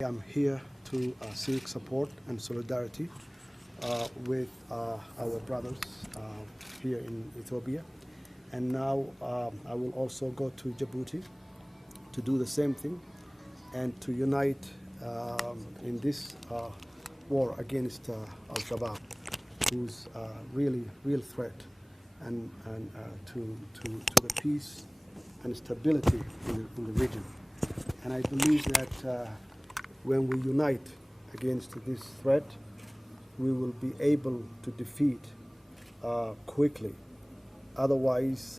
I'm here to seek support and solidarity with our brothers here in Ethiopia. And now I will also go to Djibouti to do the same thing and to unite in this war against Al-Shabaab, who's really real threat and to the peace and stability in the region. And I believe that when we unite against this threat, we will be able to defeat quickly. Otherwise,